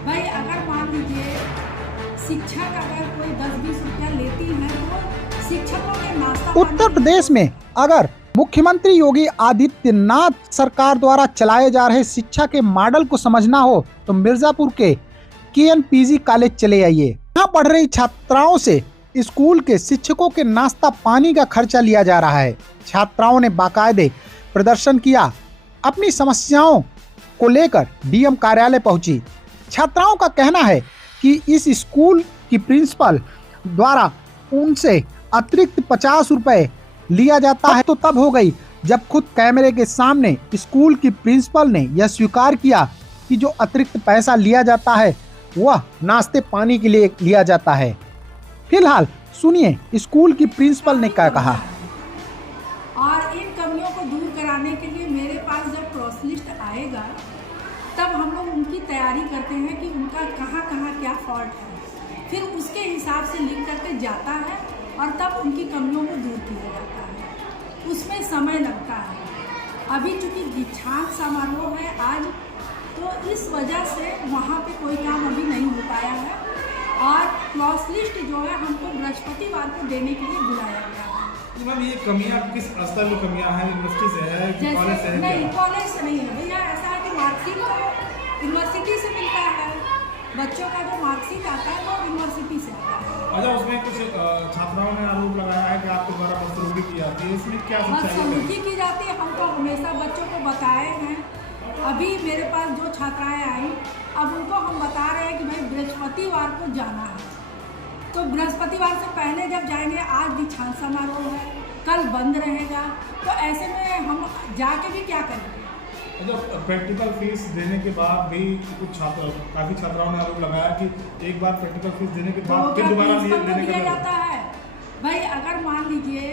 भाई अगर मान लीजिए शिक्षक अगर कोई 10-20 रुपया लेती है तो शिक्षकों के नाश्ता उत्तर प्रदेश में अगर मुख्यमंत्री योगी आदित्यनाथ सरकार द्वारा चलाए जा रहे शिक्षा के मॉडल को समझना हो तो मिर्जापुर के KNPG कॉलेज चले आइए। यहाँ पढ़ रही छात्राओं से स्कूल के शिक्षकों के नाश्ता पानी का खर्चा लिया जा रहा है। छात्राओं ने बाकायदे प्रदर्शन किया, अपनी समस्याओं को लेकर DM कार्यालय पहुंची। छात्राओं का कहना है कि इस स्कूल की प्रिंसिपल द्वारा उनसे अतिरिक्त 50 रुपए लिया जाता है तो तब हो गई जब खुद कैमरे के सामने स्कूल की प्रिंसिपल ने यह स्वीकार किया कि जो अतिरिक्त पैसा लिया जाता है वह नाश्ते पानी के लिए लिया जाता है। फिलहाल सुनिए स्कूल की प्रिंसिपल ने क्या कहा। और इन कमियों को दूर कराने के लिए मेरे पास जब क्रॉस लिस्ट आएगा तब हम लोग उनकी तैयारी करते हैं कि उनका कहाँ कहाँ क्या फॉल्ट है, फिर उसके हिसाब से लिख करके जाता है और तब उनकी कमियों को दूर किया जाता है। उसमें समय लगता है। अभी चूँकि दीक्षांत समारोह है आज, तो इस वजह से वहाँ पे कोई काम अभी नहीं हो पाया है और क्रॉस लिस्ट जो है हमको बृहस्पतिवार को देने के लिए बुलाया गया है। मैम ये कमियां किस स्तर की कमियां हैं? यूनिवर्सिटी से है कि कॉलेज से है? नहीं, कॉलेज से नहीं है भैया। ऐसा है कि मार्कशीट तो यूनिवर्सिटी से मिलता है, बच्चों का जो मार्कशीट आता है वो यूनिवर्सिटी से आता है। अच्छा, उसमें कुछ छात्राओं ने आरोप लगाया है कि आपके द्वारा बदसलूकी की जाती है, इसमें क्या सच्चाई है? बदसलूकी की जाती है, हम तो हमेशा बच्चों को बताए हैं। अभी मेरे पास जो छात्राएं आई अब उनको हम बता रहे हैं कि भाई बृहस्पतिवार को जाना है, तो बृहस्पतिवार से पहले जब जाएंगे, आज दीक्षांत समारोह है, कल बंद रहेगा, तो ऐसे में हम जाके भी क्या करेंगे। अच्छा, प्रैक्टिकल फीस देने के बाद भी कुछ काफ़ी छात्राओं ने आरोप लगाया कि एक बार प्रैक्टिकल फीस देने के बाद फिर दोबारा लेने दिया जाता है। भाई अगर मान लीजिए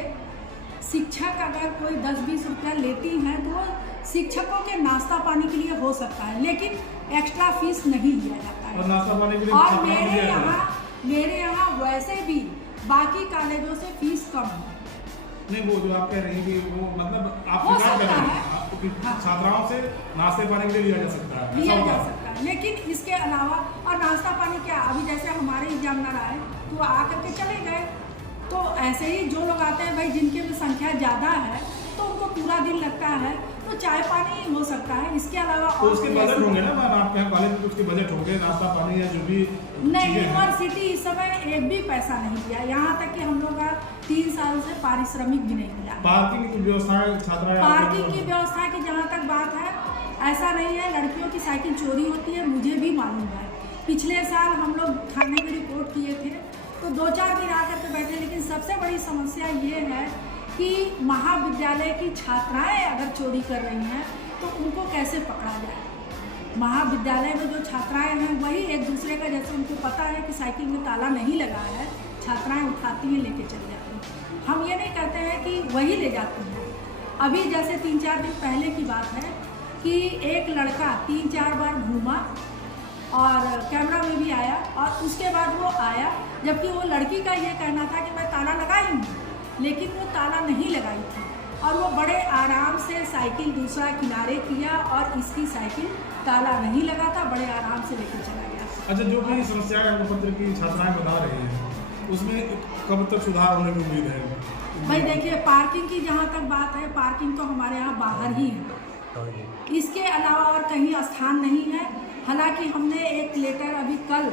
शिक्षक अगर कोई 10-20 रुपया लेती हैं तो शिक्षकों के नाश्ता पानी के लिए हो सकता है, लेकिन एक्स्ट्रा फीस नहीं लिया जाता है। और नाश्ता पानी के लिए और मेरे यहाँ वैसे भी बाकी कॉलेजों से फीस कम है। नहीं, वो जो आप कह रही हैं कि वो मतलब आप हो सकता है छात्राओं से नाश्ते पानी के लिए लिया जा सकता है, लिया जा सकता है, लेकिन इसके अलावा और नाश्ता पानी क्या, अभी जैसे हमारे एग्जामिनर आए तो आकर के चले गए, तो ऐसे ही जो लोग आते हैं भाई जिनकी भी संख्या ज़्यादा है तो उनको पूरा दिन लगता है, तो चाय पानी हो सकता है। इसके अलावा तो उसके बजट होंगे ना मैम, आपके यहाँ कॉलेज में उसके बजट होंगे, नाश्ता पानी या जो भी नहीं, यूनिवर्सिटी इस समय एक भी पैसा नहीं दिया, यहाँ तक कि हम लोग का 3 साल से पारिश्रमिक भी नहीं मिला। पार्किंग की व्यवस्था, छात्रा पार्किंग की व्यवस्था की जहाँ तक बात है, ऐसा नहीं है लड़कियों की साइकिल चोरी होती है, मुझे भी मालूम है। पिछले साल हम लोग थाने में रिपोर्ट किए थे तो 2-4 दिन आकर के बैठे, लेकिन सबसे बड़ी समस्या ये है कि महाविद्यालय की छात्राएं अगर चोरी कर रही हैं तो उनको कैसे पकड़ा जाए। महाविद्यालय में जो छात्राएं हैं वही एक दूसरे का, जैसे उनको पता है कि साइकिल में ताला नहीं लगा है, छात्राएं उठाती हैं, लेके चली जाती हैं। हम ये नहीं कहते हैं कि वही ले जाती हैं। अभी जैसे 3-4 दिन पहले की बात है कि एक लड़का 3-4 बार घूमा और कैमरा में भी आया, और उसके बाद वो आया जबकि वो लड़की का ये कहना था कि मैं ताला लगाई हूँ, लेकिन वो ताला नहीं लगाई थी, और वो बड़े आराम से साइकिल दूसरा किनारे किया और इसकी साइकिल ताला नहीं लगा था, बड़े आराम से लेके चला गया। अच्छा, जो भी समस्या अंकपत्र की छात्राएं बता रही हैं उसमें कब तक सुधार होने की उम्मीद है? भाई देखिए, पार्किंग की जहाँ तक बात है, पार्किंग तो हमारे यहाँ बाहर ही है, इसके अलावा और कहीं स्थान नहीं है। हालांकि हमने एक लेटर अभी कल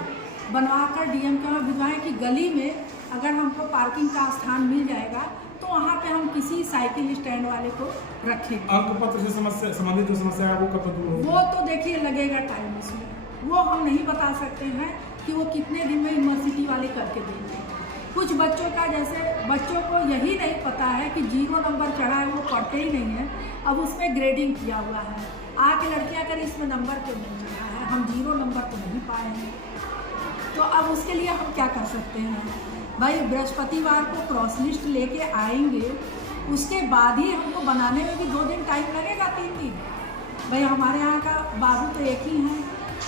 बनवाकर DM को भिजवाएं कि गली में अगर हमको पार्किंग का स्थान मिल जाएगा तो वहाँ पे हम किसी साइकिल स्टैंड वाले को रखेंगे। अंकपत्र से संबंधित जो समस्या है वो कब तक दूर होगी? वो तो देखिए लगेगा टाइम, इसमें वो हम नहीं बता सकते हैं कि वो कितने दिन में यूनिवर्सिटी वाले करके देंगे। कुछ बच्चों का, जैसे बच्चों को यही नहीं पता है कि 0 नंबर चढ़ा है, वो पढ़ते ही नहीं है, अब उसमें ग्रेडिंग किया हुआ है, आके लड़कियाँ कर इसमें नंबर क्यों नहीं चढ़ा है, हम 0 नंबर तो नहीं पाए हैं, तो अब उसके लिए हम क्या कर सकते हैं। भाई बृहस्पतिवार को क्रॉस लिस्ट लेके आएंगे, उसके बाद ही हमको बनाने में भी 2 दिन टाइम लगेगा, 3 दिन। भाई हमारे यहाँ का बाबू तो एक ही है,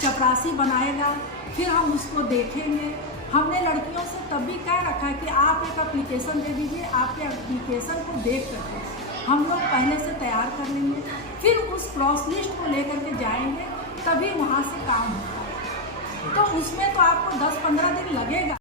चपरासी बनाएगा, फिर हम उसको देखेंगे। हमने लड़कियों से तब भी कह रखा है कि आप एक एप्लीकेशन दे दीजिए, आपके एप्लीकेशन को देख करके हम लोग पहले से तैयार कर लेंगे, फिर उस क्रॉस लिस्ट को लेकर के जाएंगे, तभी वहाँ से काम होगा। तो उसमें तो आपको 10-15 दिन लगेगा।